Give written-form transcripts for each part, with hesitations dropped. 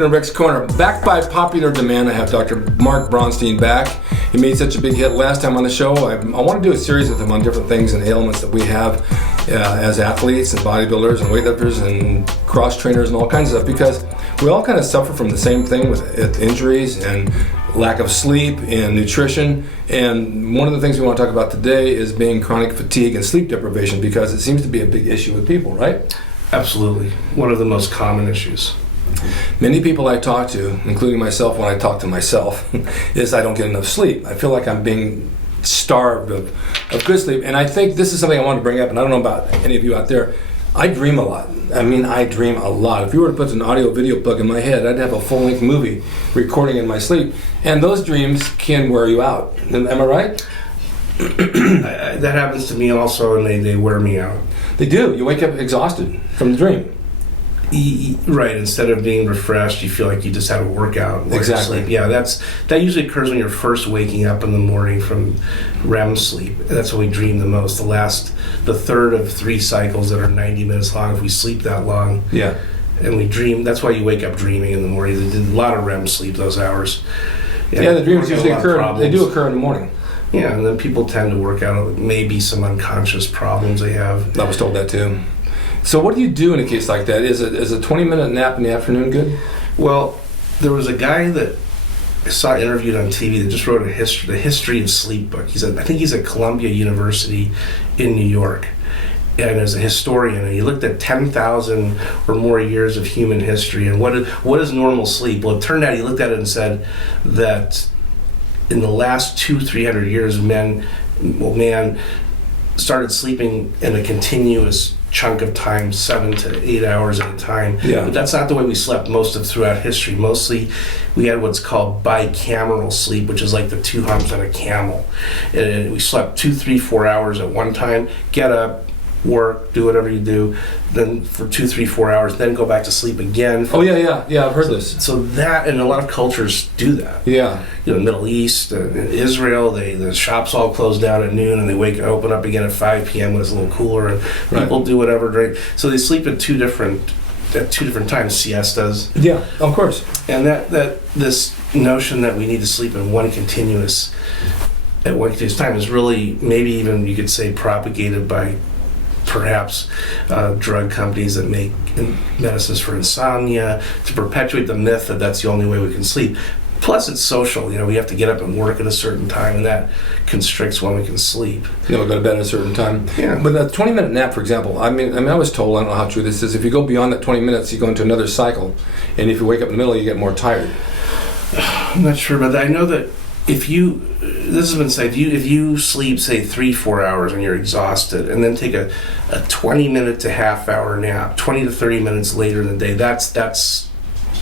Welcome to Rick's Corner. Back by popular demand, I have Dr. Mark Braunstein back. He made such a big hit last time on the show. I want to do a series with him on different things and ailments that we have as athletes and bodybuilders and weightlifters and cross trainers and all kinds of stuff, because we all kind of suffer from the same thing with injuries and lack of sleep and nutrition. And one of the things we want to talk about today is being chronic fatigue and sleep deprivation, because it seems to be a big issue with people, right? Absolutely. One of the most common issues. Many people I talk to, including myself when I talk to myself, is I don't get enough sleep. I feel like I'm being starved of good sleep. And I think this is something I want to bring up, and I don't know about any of you out there. I dream a lot. I dream a lot. If you were to put an audio video plug in my head, I'd have a full-length movie recording in my sleep. And those dreams can wear you out. Am I right? That happens to me also, and they wear me out. They do. You wake up exhausted from the dream. Right. Instead of being refreshed, you feel like you just had a workout. Exactly. Sleep. Yeah, that usually occurs when you're first waking up in the morning from REM sleep. That's when we dream the most. The third of 3 cycles that are 90 minutes long, if we sleep that long. Yeah. And we dream. That's why you wake up dreaming in the morning. They did a lot of REM sleep those hours. Yeah, the dreams usually occur. They do occur in the morning. Yeah, and then people tend to work out maybe some unconscious problems they have. I was told that too. So what do you do in a case like that? Is a 20-minute nap in the afternoon good? Well, there was a guy that I saw interviewed on TV that just wrote the history of sleep book. I think he's at Columbia University in New York, and as a historian, and he looked at 10,000 or more years of human history and what is normal sleep. Well, it turned out he looked at it and said that in the last 200-300 years, man started sleeping in a continuous chunk of time, 7 to 8 hours at a time. Yeah. But that's not the way we slept throughout history. Mostly we had what's called bicameral sleep, which is like the 2 humps on a camel. And we slept 2, 3, 4 hours at one time, get up, work, do whatever you do, then for 2, 3, 4 hours, then go back to sleep again. Yeah, I've heard this. So that, and a lot of cultures do that. Yeah. Middle East, Israel, the shops all close down at noon, and they open up again at 5 p.m. when it's a little cooler, and people do whatever. So they sleep at two different times, siestas. Yeah, of course. And that this notion that we need to sleep in one continuous time is really, maybe even you could say, propagated by perhaps drug companies that make medicines for insomnia to perpetuate the myth that that's the only way we can sleep. Plus, it's social. We have to get up and work at a certain time, and that constricts when we can sleep. We go to bed at a certain time. Yeah. But a 20-minute nap, for example, I was told, I don't know how true this is, if you go beyond that 20 minutes, you go into another cycle, and if you wake up in the middle, you get more tired. I'm not sure, but I know that this has been said, if you sleep, say, 3-4 hours and you're exhausted, and then take a 20-minute to half-hour nap, 20 to 30 minutes later in the day, that's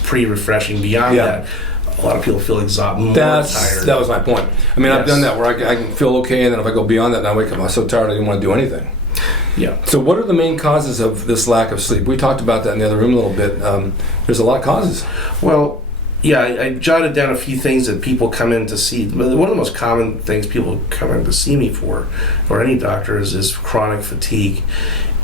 pretty refreshing. Beyond that, a lot of people feel exhausted, tired. That was my point. I've done that where I can feel okay, and then if I go beyond that and I wake up, I'm so tired I didn't want to do anything. Yeah. So what are the main causes of this lack of sleep? We talked about that in the other room a little bit. There's a lot of causes. Well, yeah, I jotted down a few things that people come in to see. One of the most common things people come in to see me for, or any doctor, is chronic fatigue.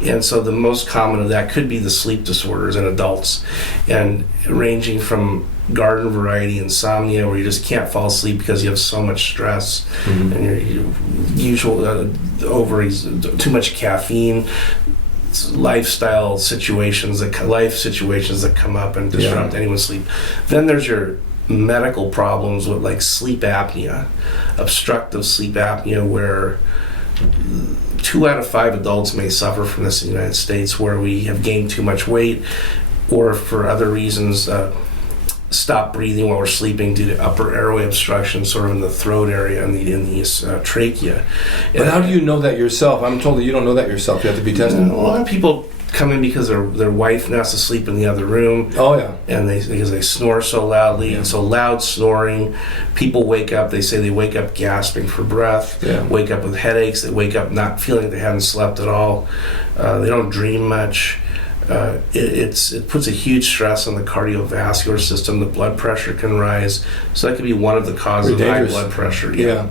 And so the most common of that could be the sleep disorders in adults, and ranging from garden variety insomnia, where you just can't fall asleep because you have so much stress, and your usual too much caffeine, life situations that come up and disrupt anyone's sleep. Then there's your medical problems with like sleep apnea, obstructive sleep apnea, where 2 out of 5 adults may suffer from this in the United States, where we have gained too much weight, or for other reasons stop breathing while we're sleeping due to upper airway obstruction, sort of in the throat area and in the trachea. But how do you know that yourself? I'm told that you don't know that yourself. You have to be tested. A lot of people come in because their wife has to sleep in the other room. Oh yeah. And because they snore so loudly, and so loud snoring, people wake up. They say they wake up gasping for breath. Yeah. Wake up with headaches. They wake up not feeling like they haven't slept at all. They don't dream much. It puts a huge stress on the cardiovascular system. The blood pressure can rise, so that could be one of the causes of high blood pressure. Yeah.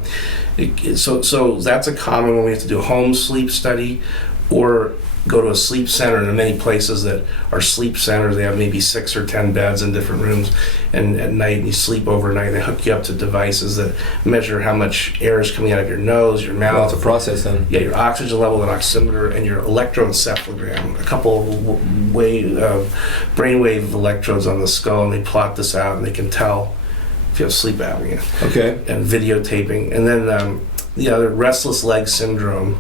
So that's a common one. We have to do a home sleep study, or go to a sleep center, and in many places that are sleep centers, they have maybe 6 or 10 beds in different rooms, and at night, and you sleep overnight, they hook you up to devices that measure how much air is coming out of your nose, your mouth. Well, it's a process then. Yeah, your oxygen level, an oximeter, and your electroencephalogram, a couple of brainwave electrodes on the skull, and they plot this out, and they can tell if you have sleep apnea. Okay. And videotaping. And then the other restless leg syndrome,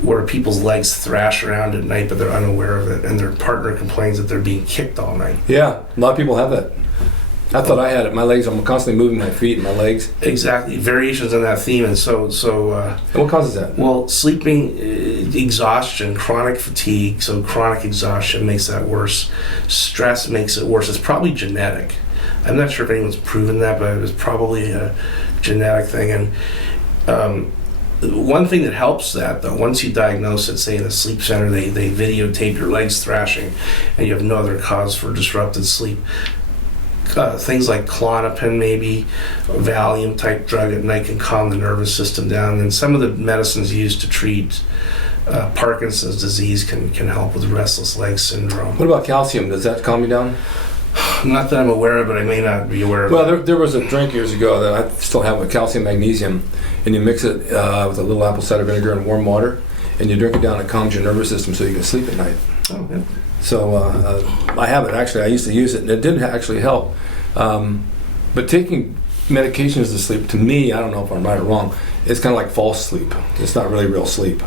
where people's legs thrash around at night, but they're unaware of it, and their partner complains that they're being kicked all night. Yeah, a lot of people have that. I thought I had it. My legs, I'm constantly moving my feet and my legs. Exactly. Variations on that theme. And so And what causes that? well, sleeping, exhaustion, chronic fatigue, so chronic exhaustion makes that worse. Stress makes it worse. It's probably genetic. I'm not sure if anyone's proven that, but it was probably a genetic thing. And one thing that helps that, though, once you diagnose it, say in a sleep center, they videotape your legs thrashing, and you have no other cause for disrupted sleep. Things like Klonopin, maybe a Valium type drug at night, can calm the nervous system down. And some of the medicines used to treat Parkinson's disease can help with restless leg syndrome. What about calcium? Does that calm you down? Not that I'm aware of, but I may not be aware of Well, it. there was a drink years ago that I still have with calcium magnesium, and you mix it with a little apple cider vinegar and warm water, and you drink it down. It calms your nervous system so you can sleep at night. Oh, yeah. So I have it, actually. I used to use it, and it did actually help. But taking medications to sleep, to me, I don't know if I'm right or wrong, it's kind of like false sleep. It's not really real sleep.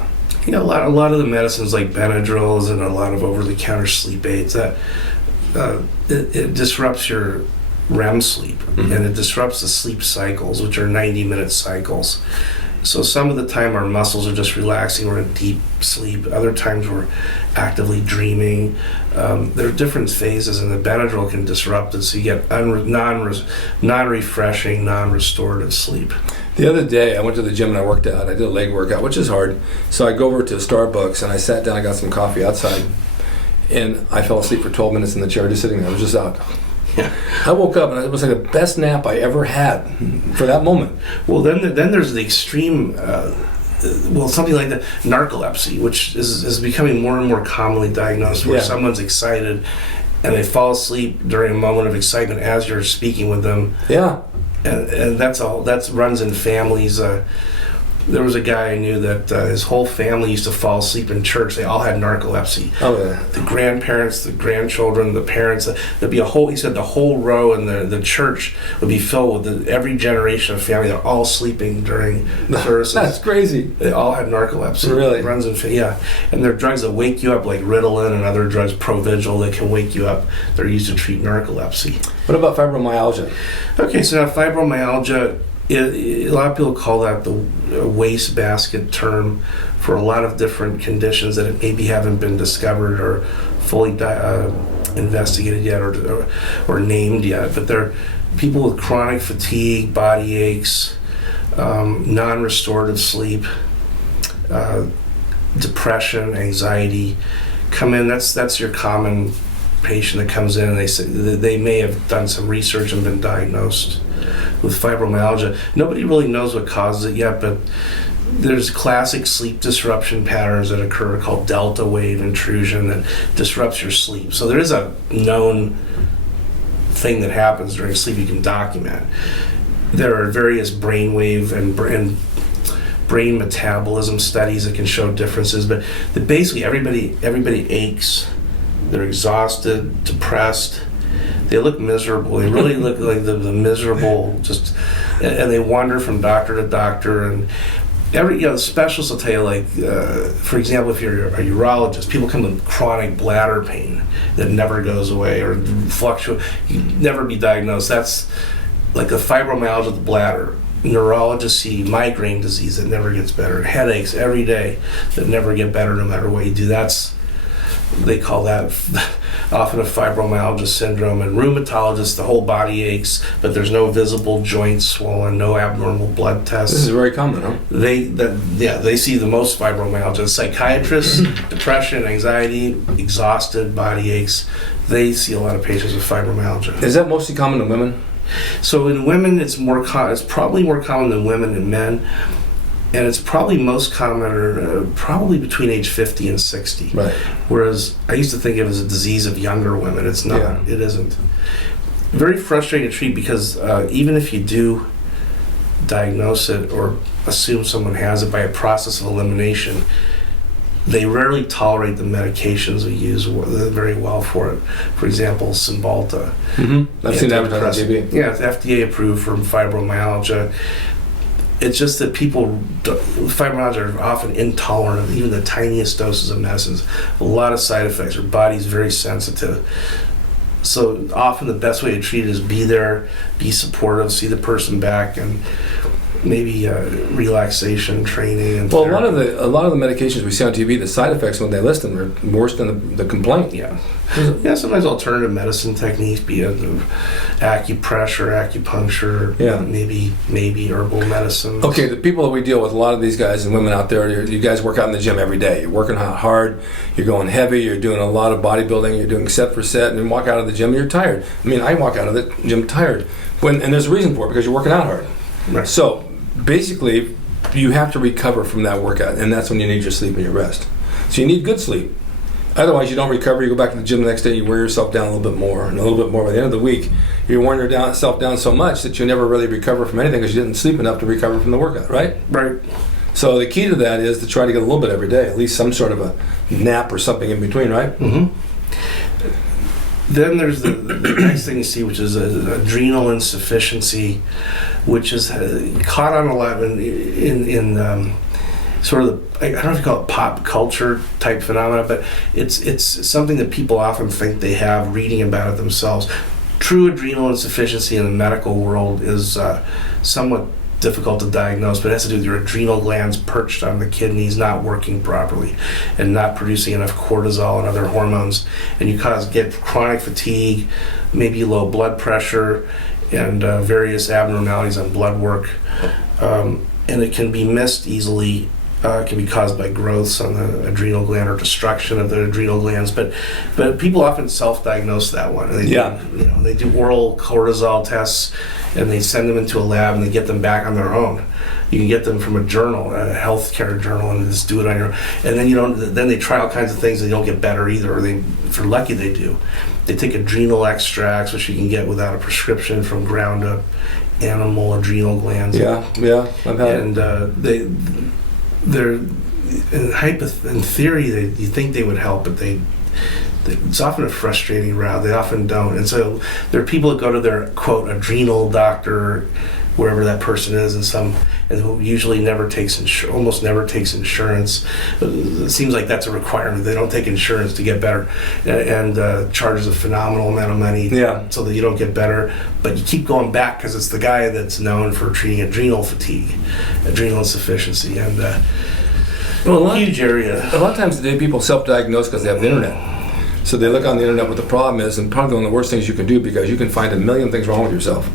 You know, a lot of the medicines like Benadryls and a lot of over-the-counter sleep aids, that it disrupts your REM sleep, and it disrupts the sleep cycles, which are 90-minute cycles. So some of the time our muscles are just relaxing, we're in deep sleep. Other times we're actively dreaming. There are different phases, and the Benadryl can disrupt it, so you get non-refreshing, non-restorative sleep. The other day, I went to the gym and I worked out. I did a leg workout, which is hard. So I go over to Starbucks and I sat down. I got some coffee outside, and I fell asleep for 12 minutes in the chair, just sitting there. I was just out. Yeah. I woke up and it was like the best nap I ever had for that moment. Well, then there's the extreme, something like the narcolepsy, which is becoming more and more commonly diagnosed, where someone's excited and they fall asleep during a moment of excitement as you're speaking with them. Yeah. And that runs in families. There was a guy I knew that his whole family used to fall asleep in church. They all had narcolepsy. Oh, yeah. The grandparents, the grandchildren, the parents. There'd be he said the whole row in the church would be filled with every generation of family. They're all sleeping during services. That's crazy. They all had narcolepsy. Really? It runs in, yeah. And there are drugs that wake you up, like Ritalin and other drugs, Provigil, that can wake you up. They're used to treat narcolepsy. What about fibromyalgia? Okay, so now fibromyalgia, a lot of people call that the wastebasket term for a lot of different conditions that maybe haven't been discovered or fully investigated yet or named yet. But they're people with chronic fatigue, body aches, non-restorative sleep, depression, anxiety come in. That's your common patient that comes in, and they say they may have done some research and been diagnosed with fibromyalgia. Nobody really knows what causes it yet, but there's classic sleep disruption patterns that occur called delta wave intrusion that disrupts your sleep. So there is a known thing that happens during sleep you can document. There are various brainwave and brain metabolism studies that can show differences, but basically everybody aches. They're exhausted, depressed. They look miserable. They really look like the miserable, and they wander from doctor to doctor. And the specialists will tell you, like, for example, if you're a urologist, people come with chronic bladder pain that never goes away or fluctuate. You never be diagnosed. That's like a fibromyalgia of the bladder. Neurologists see migraine disease that never gets better, headaches every day that never get better no matter what you do. They call that often a fibromyalgia syndrome. And rheumatologists, the whole body aches, but there's no visible joints swollen, no abnormal blood tests. This is very common, huh? They see the most fibromyalgia. Psychiatrists, depression, anxiety, exhausted, body aches. They see a lot of patients with fibromyalgia. Is that mostly common in women? So in women, it's probably more common than women and men. And it's probably most common probably between age 50 and 60. Right. Whereas I used to think it was a disease of younger women. It's not. Yeah. It isn't. Very frustrating to treat because even if you do diagnose it or assume someone has it by a process of elimination, they rarely tolerate the medications we use very well for it. For example, Cymbalta. Mm-hmm. I've seen that advertised on TV. Yeah, it's FDA approved for fibromyalgia. It's just that fibromyalgia are often intolerant of even the tiniest doses of medicines. A lot of side effects. Their body's very sensitive. So often the best way to treat it is be there, be supportive, see the person back, and maybe relaxation training. And well, a lot of the medications we see on TV, the side effects when they list them are worse than the complaint. Yeah. Yeah, sometimes alternative medicine techniques, be it acupressure, acupuncture, maybe herbal medicine. Okay, the people that we deal with, a lot of these guys and women out there, you guys work out in the gym every day. You're working hard, you're going heavy, you're doing a lot of bodybuilding, you're doing set for set, and you walk out of the gym and you're tired. I mean, I walk out of the gym tired. And there's a reason for it, because you're working out hard. Right. So basically, you have to recover from that workout, and that's when you need your sleep and your rest. So you need good sleep. Otherwise, you don't recover. You go back to the gym the next day, you wear yourself down a little bit more, and a little bit more. By the end of the week, you're wearing yourself down so much that you never really recover from anything because you didn't sleep enough to recover from the workout, right? Right. So the key to that is to try to get a little bit every day, at least some sort of a nap or something in between, right? Mm-hmm. Then there's the next thing you see, which is adrenal insufficiency, which is caught on a lot in sort of I don't know if you call it pop culture type phenomena, but it's something that people often think they have, reading about it themselves. True adrenal insufficiency in the medical world is somewhat difficult to diagnose, but it has to do with your adrenal glands perched on the kidneys not working properly and not producing enough cortisol and other hormones, and you get chronic fatigue, maybe low blood pressure, and various abnormalities on blood work, and it can be missed easily. It can be caused by growths on the adrenal gland or destruction of the adrenal glands, but people often self-diagnose that one. And they do oral cortisol tests, and they send them into a lab, and they get them back on their own. You can get them from a journal, a healthcare journal, and just do it on your own. And then then they try all kinds of things, and they don't get better either. Or if they're lucky, they do. They take adrenal extracts, which you can get without a prescription from ground up animal adrenal glands. Yeah, I've had it. And they're in theory you think they would help, but it's often a frustrating route. They often don't, and so there are people that go to their quote adrenal doctor, wherever that person is, and who usually almost never takes insurance. It seems like that's a requirement. They don't take insurance to get better, and charges a phenomenal amount of money so that you don't get better. But you keep going back because it's the guy that's known for treating adrenal fatigue, adrenal insufficiency, and huge area. A lot of times today people self-diagnose because they have the internet. So they look on the internet what the problem is, and probably one of the worst things you can do, because you can find a million things wrong with yourself.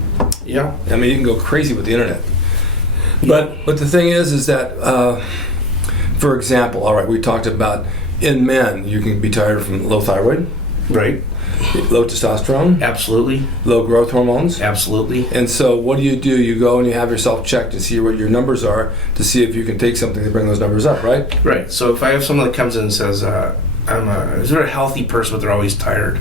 Yeah. I mean, you can go crazy with the internet. But the thing is that, for example, all right, we talked about in men, you can be tired from low thyroid. Right. Low testosterone. Absolutely. Low growth hormones. Absolutely. And so what do? You go and you have yourself checked to see what your numbers are, to see if you can take something to bring those numbers up, right? Right. So if I have someone that comes in and says, I'm a very healthy person, but they're always tired,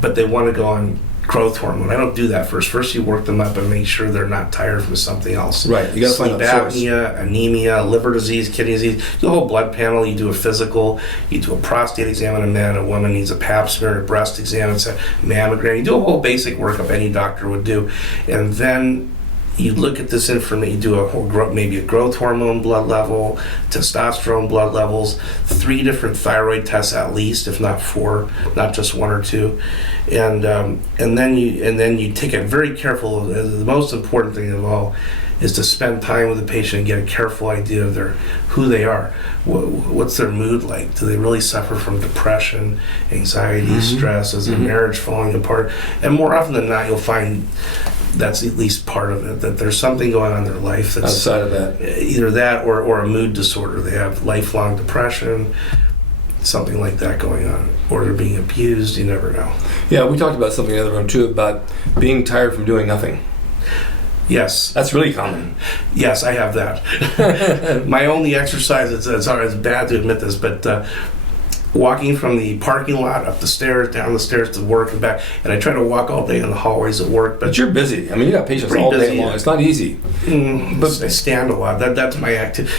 but they want to go on growth hormone, I don't do that first. First, you work them up and make sure they're not tired from something else. Right. You got to find out the source. Sleep apnea, anemia, liver disease, kidney disease. You do a whole blood panel. You do a physical. You do a prostate exam on a man. A woman needs a pap smear, a breast exam. It's a mammogram. You do a whole basic workup any doctor would do, and then you look at this information. You do maybe a growth hormone blood level, testosterone blood levels, 3 different thyroid tests at least, if not 4, not just 1 or 2, and then you take a very careful. The most important thing of all is to spend time with the patient and get a careful idea of who they are. What's their mood like? Do they really suffer from depression, anxiety, stress? Is their marriage falling apart? And more often than not, you'll find that's at least part of it, that there's something going on in their life that's outside of that. Either that or a mood disorder. They have lifelong depression, something like that going on. Or they're being abused, you never know. Yeah, we talked about something in the other room too, about being tired from doing nothing. Yes. That's really common. Yes, I have that. My only exercise, it's bad to admit this, but walking from the parking lot up the stairs, down the stairs to work and back, and I try to walk all day in the hallways at work. But you're busy. I mean, you got patients Pretty all day busy, long. yeah. It's not easy. But I stand a lot. That's my activity.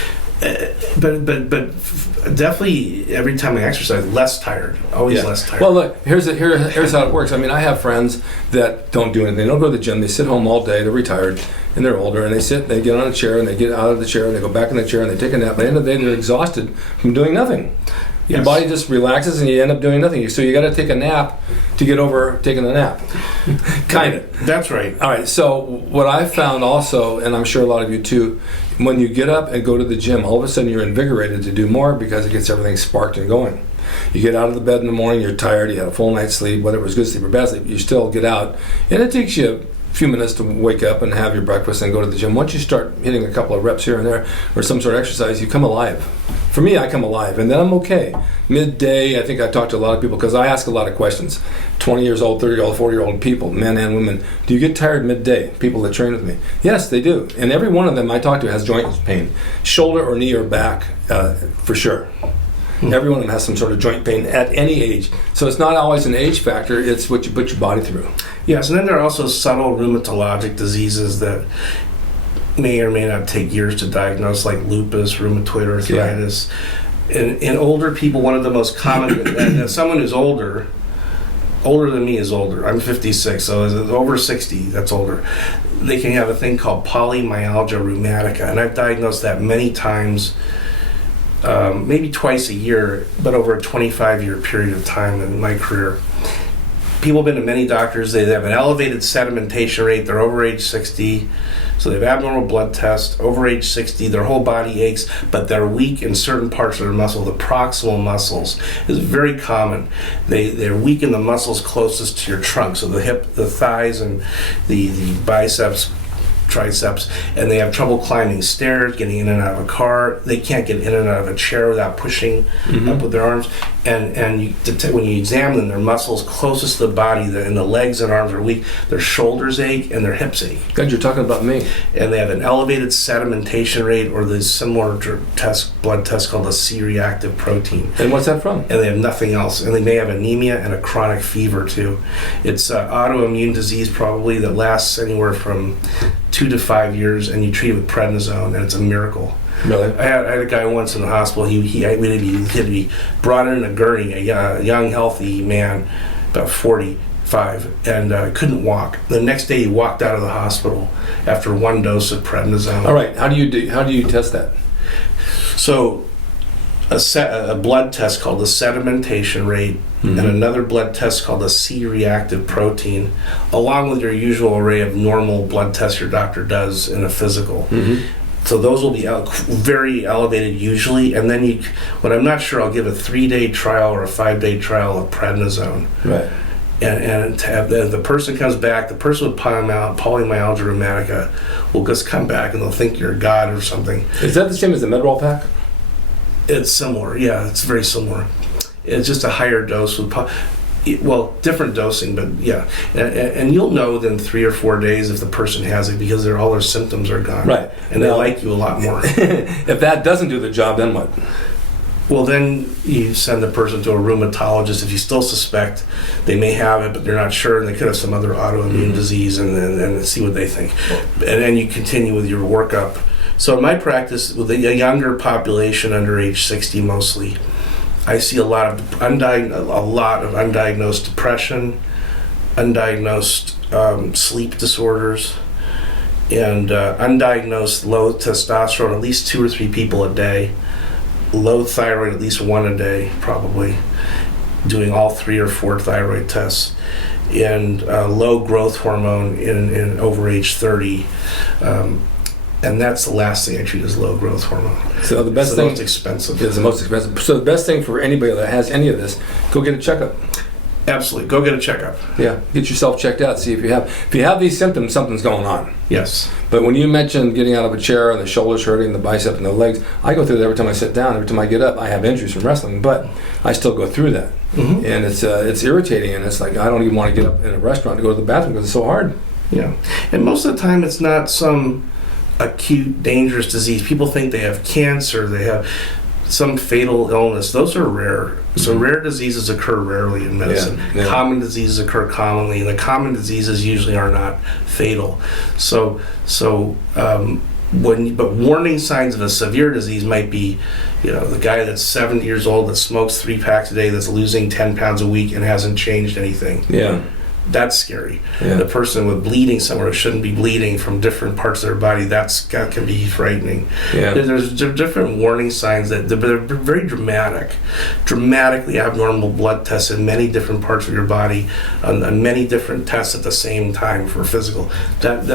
But definitely every time I exercise, less tired. Always less tired. Well, look, here's how it works. I mean, I have friends that don't do anything. They don't go to the gym. They sit home all day. They're retired and they're older, and they get on a chair and they get out of the chair and they go back in the chair and they take a nap. By the end of the day, they're exhausted from doing nothing. Your body just relaxes and you end up doing nothing. So you got to take a nap to get over taking a nap. Kind of. That's right. All right. So what I found also, and I'm sure a lot of you too, when you get up and go to the gym, all of a sudden you're invigorated to do more because it gets everything sparked and going. You get out of the bed in the morning, you're tired, you had a full night's sleep, whether it was good sleep or bad sleep, you still get out. And it takes you a few minutes to wake up and have your breakfast and go to the gym. Once you start hitting a couple of reps here and there or some sort of exercise, you come alive. For me, I come alive, and then I'm okay. Midday, I think I talk to a lot of people because I ask a lot of questions. 20 years old, 30-year-old, 40-year-old people, men and women. Do you get tired midday? People that train with me. Yes, they do. And every one of them I talk to has joint pain. Shoulder or knee or back, for sure. Every one of them has some sort of joint pain at any age. So it's not always an age factor, it's what you put your body through. Yes, and then there are also subtle rheumatologic diseases that may or may not take years to diagnose, like lupus, rheumatoid arthritis. Yeah. In older people, one of the most common, and someone who's older than me is older. I'm 56, so over 60, that's older. They can have a thing called polymyalgia rheumatica, and I've diagnosed that many times, maybe twice a year, but over a 25-year period of time in my career. People have been to many doctors. They have an elevated sedimentation rate. They're over age 60, so they have abnormal blood tests. Over age 60, their whole body aches, but they're weak in certain parts of their muscle. The proximal muscles is very common. They're weak in the muscles closest to your trunk, so the hip, the thighs, and the biceps, triceps, and they have trouble climbing stairs, getting in and out of a car. They can't get in and out of a chair without pushing up with their arms. And when you examine them, their muscles closest to the body, and the legs and arms are weak. Their shoulders ache and their hips ache. God, you're talking about me. And they have an elevated sedimentation rate, or the similar blood test called a C-reactive protein. And what's that from? And they have nothing else. And they may have anemia and a chronic fever too. It's autoimmune disease probably that lasts anywhere from 2 to 5 years, and you treat it with prednisone, and it's a miracle. Really? I had a guy once in the hospital. He had to be brought in a gurney, a young, healthy man, about 45, and couldn't walk. The next day, he walked out of the hospital after one dose of prednisone. All right. How do you test that? So, a blood test called the sedimentation rate, and another blood test called the C-reactive protein, along with your usual array of normal blood tests your doctor does in a physical. So those will be very elevated usually, and then when I'm not sure, I'll give a 3-day trial or a 5-day trial of prednisone. Right. And to have the person comes back, the person with polymyalgia rheumatica will just come back and they'll think you're a god or something. Is that the same as the Medrol pack? It's similar, yeah, it's very similar. It's just a higher dose with different dosing, but yeah. And you'll know within 3 or 4 days if the person has it because all their symptoms are gone. Right. And they like you a lot more. If that doesn't do the job, then what? Well, then you send the person to a rheumatologist if you still suspect they may have it, but they're not sure, and they could have some other autoimmune disease, and see what they think. And then you continue with your workup. So in my practice, with a younger population under age 60 mostly, I see a lot of undiagnosed depression, undiagnosed sleep disorders, and undiagnosed low testosterone, at least 2 or 3 people a day, low thyroid, at least 1 a day, probably, doing all 3 or 4 thyroid tests, and low growth hormone in over age 30. And that's the last thing I treat is low growth hormone. So the best thing, most expensive. It's the most expensive. So the best thing for anybody that has any of this, go get a checkup. Absolutely, go get a checkup. Yeah, get yourself checked out. See if you have these symptoms, something's going on. Yes. But when you mentioned getting out of a chair and the shoulders hurting, the bicep and the legs, I go through that every time I sit down. Every time I get up, I have injuries from wrestling, but I still go through that, and it's irritating, and it's like I don't even want to get up in a restaurant to go to the bathroom because it's so hard. Yeah. And most of the time it's not some acute, dangerous disease. People think they have cancer, they have some fatal illness. Those are rare. So rare diseases occur rarely in medicine. Yeah. Common diseases occur commonly, and the common diseases usually are not fatal. But warning signs of a severe disease might be, the guy that's 70 years old that smokes 3 packs a day, that's losing 10 pounds a week and hasn't changed anything. Yeah. That's scary. Yeah. The person with bleeding somewhere who shouldn't be bleeding from different parts of their body, that can be frightening. Yeah. There's different warning signs that they're very dramatically abnormal blood tests in many different parts of your body, on many different tests at the same time for physical. That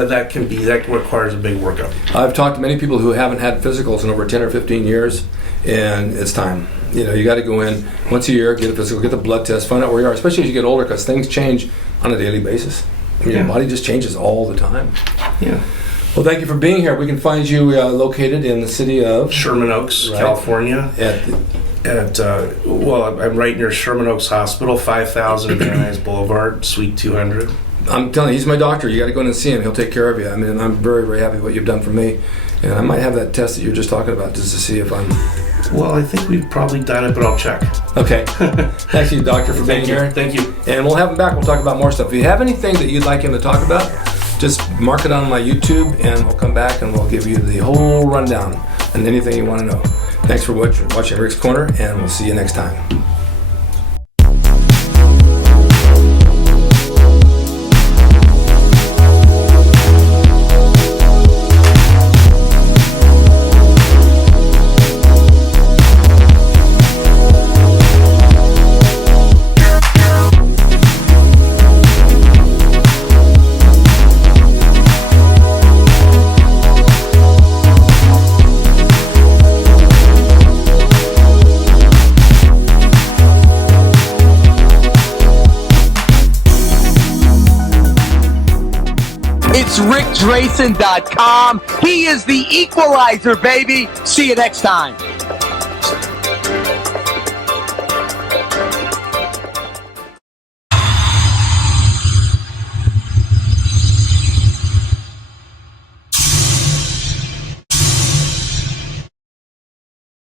requires a big workup. I've talked to many people who haven't had physicals in over 10 or 15 years, and it's time. You got to go in once a year, get a physical, get the blood test, find out where you are, especially as you get older, because things change on a daily basis. Your body just changes all the time. Yeah. Well, thank you for being here. We can find you located in the city of Sherman Oaks, right. California. I'm right near Sherman Oaks Hospital, 5000 Van Nuys Boulevard, Suite 200. I'm telling you, he's my doctor. You got to go in and see him. He'll take care of you. I mean, I'm very, very happy with what you've done for me. And I might have that test that you were just talking about just to see if I'm... Well, I think we've probably done it, but I'll check. Okay. Thank you, doctor, for being here. Thank you. And we'll have him back. We'll talk about more stuff. If you have anything that you'd like him to talk about, just mark it on my YouTube, and we'll come back and we'll give you the whole rundown and anything you want to know. Thanks for watching Rick's Corner, and we'll see you next time. It's RickDrasin.com. He is the equalizer, baby. See you next time.